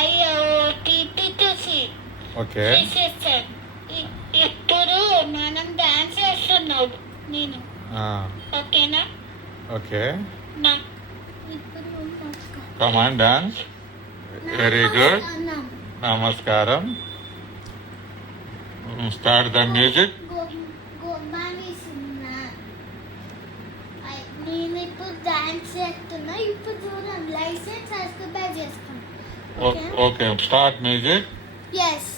అయ్యో టీటీ చూసి ఓకే. చేసేస్తాను. ఇప్పుడు మనం డాన్స్ చేస్తున్నావు నేను, ఓకేనా? ఓకే, నా కమాన్ డాన్స్. Very good. నమస్కారం. Start the music. నేను ఇప్పుడు డాన్స్ చేస్తున్నా. ఇప్పుడు చూడండి, లైసెన్స్ సబ్స్క్రైబ్ చేసుకున్నా. Okay, start music. ఎస్.